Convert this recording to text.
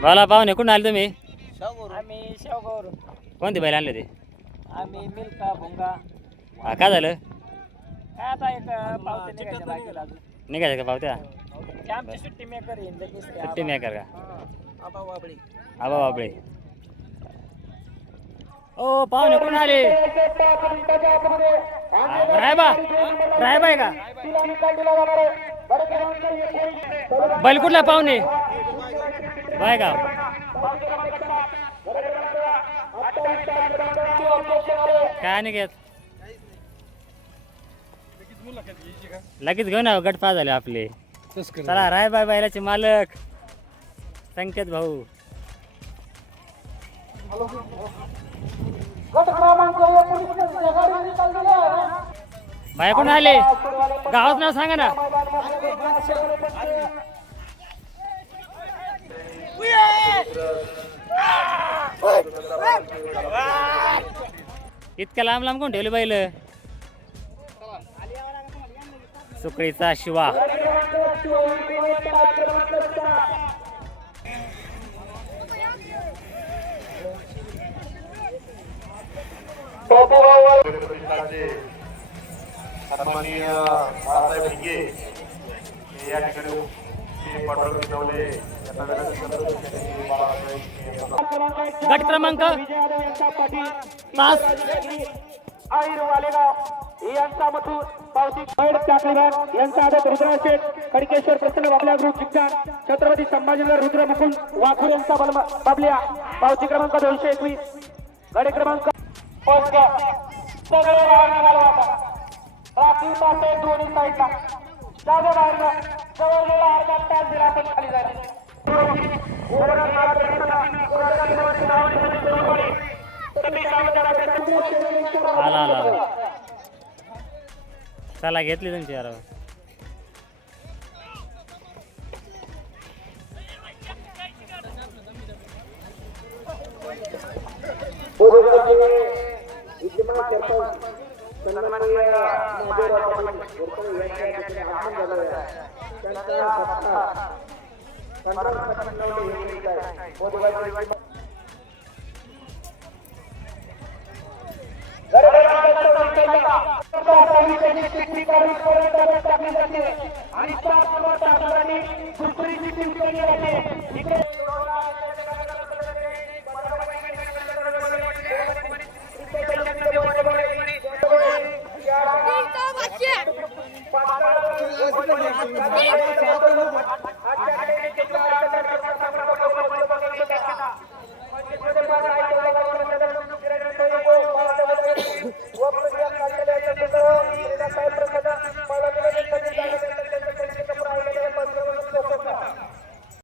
मला पाहुणे कुठून आले तुम्ही? आम्ही शेवगावरून. कोणते बैल आणले ते? आम्ही मिल्का भुंगा. हा काय झालं? काय आता एक पावते निघायच्या बाकीला अजून. निघायचं का पावत्या? ते आमची सुट्टी मेकर येईल लगेच ते सुट्टी मेकर का? आबा बाबळे. आबा बाबळे. ओ पाहुणे कुठून आले? रायबा रायबा आहे का? बैल कुठला पाहुणे? बायगाव. काय नाही घेत. लगेच घेऊ ना, गट पास झाले आपले. चला रायबाय बैलाचे मालक संकेत भाऊ. बाया कोण आले? गावाचं नाव सांगा ना. इतक्या लांब लांब कोण ठेवले बैल? सुकळीचा शिवा. सन्माननीय बाळासाहेब भिंगे या ठिकाणी गट क्रमांक 5 यांचा मथुर पावती यांचा आदत रुद्रा शेठ खडकेश्वर प्रसन्न बाबल्या ग्रुप जिंकणार छत्रपती संभाजीनगर रुद्र मुकुंद वाघूर यांचा बाबल्या पावती क्रमांक 221 गट क्रमांक सगळे राखीव तासे दोन्ही साईडला जागा बाहेर जवळजवळ अर्धा तास दिला पण खाली झाले. आला आला आला. चला घेतली तुमची यार. आणि 4 नंबर तासासाठी दुसरी टीम केली जाते.